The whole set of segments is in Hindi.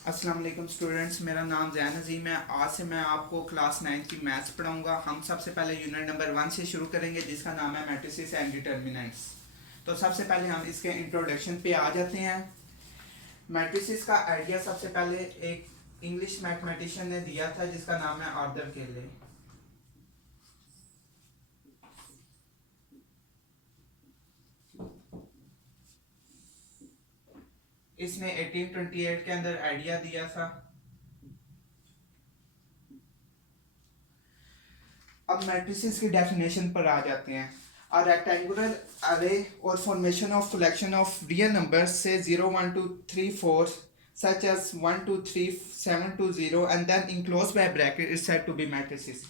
अस्सलाम वालेकुम स्टूडेंट्स, मेरा नाम ज़ैन अज़ीम है। आज से मैं आपको क्लास 9 की मैथ्स पढ़ाऊंगा। हम सबसे पहले यूनिट नंबर 1 से शुरू करेंगे, जिसका नाम है मैट्रिसेस एंड डिटर्मिनेंट्स। तो सबसे पहले हम इसके इंट्रोडक्शन पे आ जाते हैं। मैट्रिसेस का आइडिया सबसे पहले एक इंग्लिश मैथमेटिशियन ने दिया था, जिसका नाम है आर्थर केले। इसने 1828 के अंदर आइडिया दिया था। अब मैट्रिसेस की डेफिनेशन पर आ जाते हैं। अ रेक्टेंगुलर अरे और formation of collection of real numbers से 0 1 2 3 4 such as 1 2 3 7 2 0 and then enclosed by bracket is said to be matrices।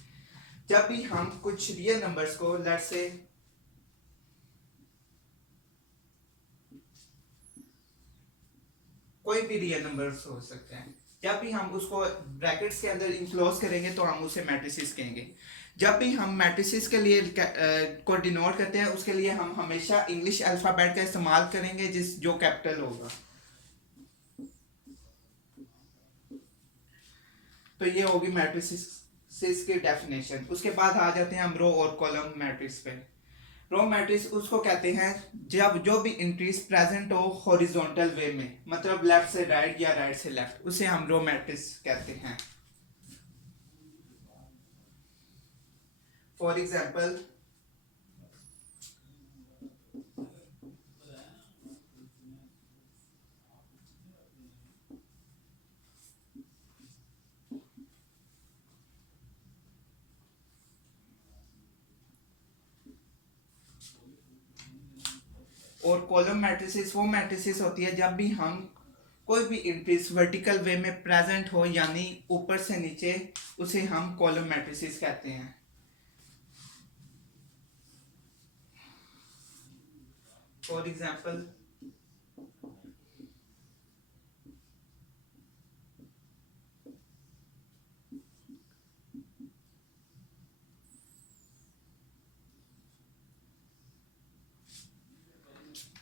जब भी हम कुछ रियल नंबर्स को लेट्स से कोई भी रियल नंबर्स हो सकते हैं, जब भी हम उसको ब्रैकेट्स के अंदर इंक्लोज करेंगे तो हम उसे मैट्रिसेस कहेंगे। जब भी हम मैट्रिसेस के लिए को डिनोट करते हैं, उसके लिए हम हमेशा इंग्लिश अल्फ़ाबेट का इस्तेमाल करेंगे, जिस जो कैपिटल होगा। तो ये होगी मैट्रिसेस की डेफिनेशन। उसके बाद आ जाते हैं हम रो और कॉलम मैट्रिक्स पे। रो मैट्रिक्स उसको कहते हैं जब जो भी इंट्रीज प्रेजेंट हो हॉरिजॉन्टल वे में, मतलब लेफ्ट से राइट या राइट से लेफ्ट, उसे हम रो मैट्रिक्स कहते हैं। फॉर एग्जाम्पल, और कॉलम मैट्रिसेस वो मैट्रिसेस होती है जब भी हम कोई भी इंट्रीज वर्टिकल वे में प्रेजेंट हो, यानी ऊपर से नीचे, उसे हम कॉलम मैट्रिसेस कहते हैं। फॉर एग्जाम्पल,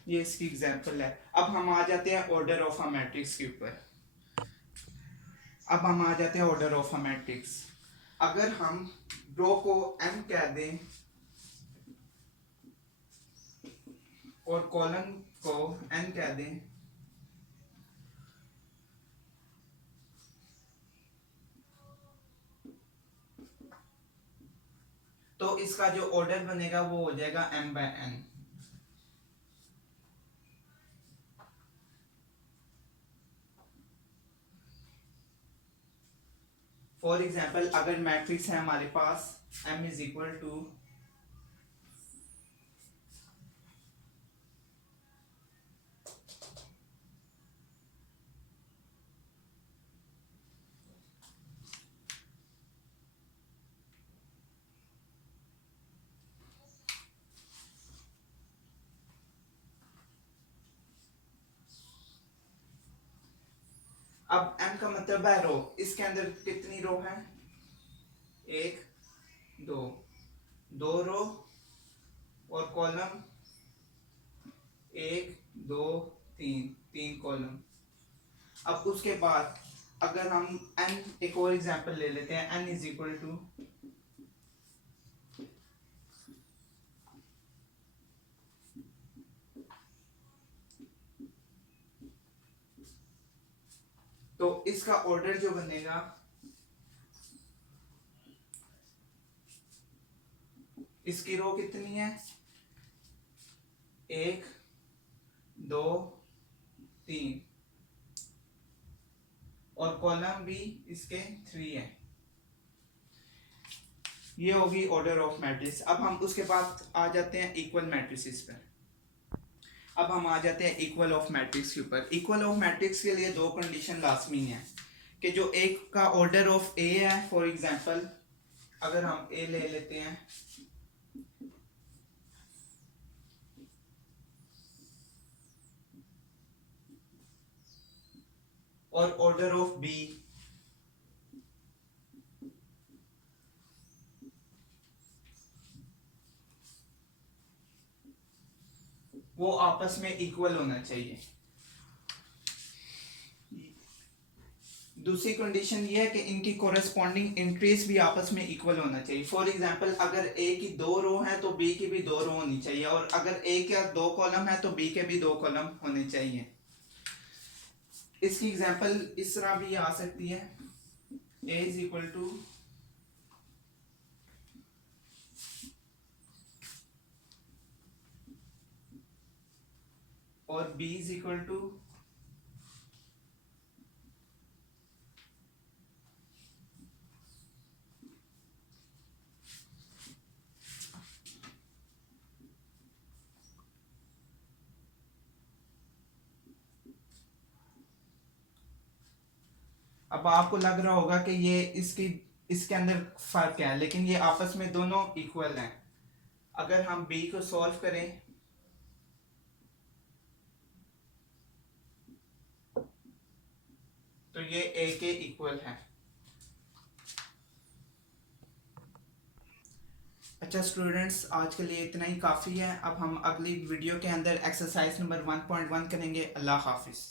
ये इसकी एग्जाम्पल है। अब हम आ जाते हैं ऑर्डर ऑफ अ मैट्रिक्स के ऊपर। अब हम आ जाते हैं ऑर्डर ऑफ अ मैट्रिक्स। अगर हम रो को m कह दें और कॉलम को n कह दें, तो इसका जो ऑर्डर बनेगा वो हो जाएगा m/n। फॉर एग्जाम्पल, अगर मैट्रिक्स है हमारे पास m इज इक्वल टू अब m का मतलब है रो। इसके अंदर कितनी रो है? एक, दो, दो रो। और कॉलम एक, दो, तीन, तीन कॉलम। अब उसके बाद अगर हम n एक और एग्जांपल ले लेते हैं, n इज इक्वल टू तो इसका ऑर्डर जो बनेगा, इसकी रो कितनी है? एक, दो, तीन, और कॉलम भी इसके थ्री है। ये होगी ऑर्डर ऑफ मैट्रिक्स। अब हम उसके बाद आ जाते हैं इक्वल मैट्रिसेस पर। अब हम आ जाते हैं इक्वल ऑफ मैट्रिक्स के ऊपर। इक्वल ऑफ मैट्रिक्स के लिए दो कंडीशन लाजमी है कि जो एक का ऑर्डर ऑफ ए है, फॉर एग्जांपल अगर हम ए ले लेते हैं, और ऑर्डर ऑफ बी, वो आपस में इक्वल होना चाहिए। दूसरी कंडीशन ये है कि इनकी कोरेस्पॉन्डिंग इंट्रीज भी आपस में इक्वल होना चाहिए। फॉर एग्जांपल अगर ए की 2 रो हैं तो बी की भी 2 रो होनी चाहिए, और अगर ए का 2 कॉलम है तो बी के भी 2 कॉलम होने चाहिए। इसकी एग्जांपल इस तरह भी आ सकती है, ए इज इक्वल टू और बी इज इक्वल टू अब आपको लग रहा होगा कि ये इसके अंदर फर्क है, लेकिन ये आपस में दोनों इक्वल हैं। अगर हम बी को सॉल्व करें तो ये ए के इक्वल है। अच्छा स्टूडेंट्स, आज के लिए इतना ही काफ़ी है। अब हम अगली वीडियो के अंदर एक्सरसाइज नंबर 1.1 करेंगे। अल्लाह हाफिज़।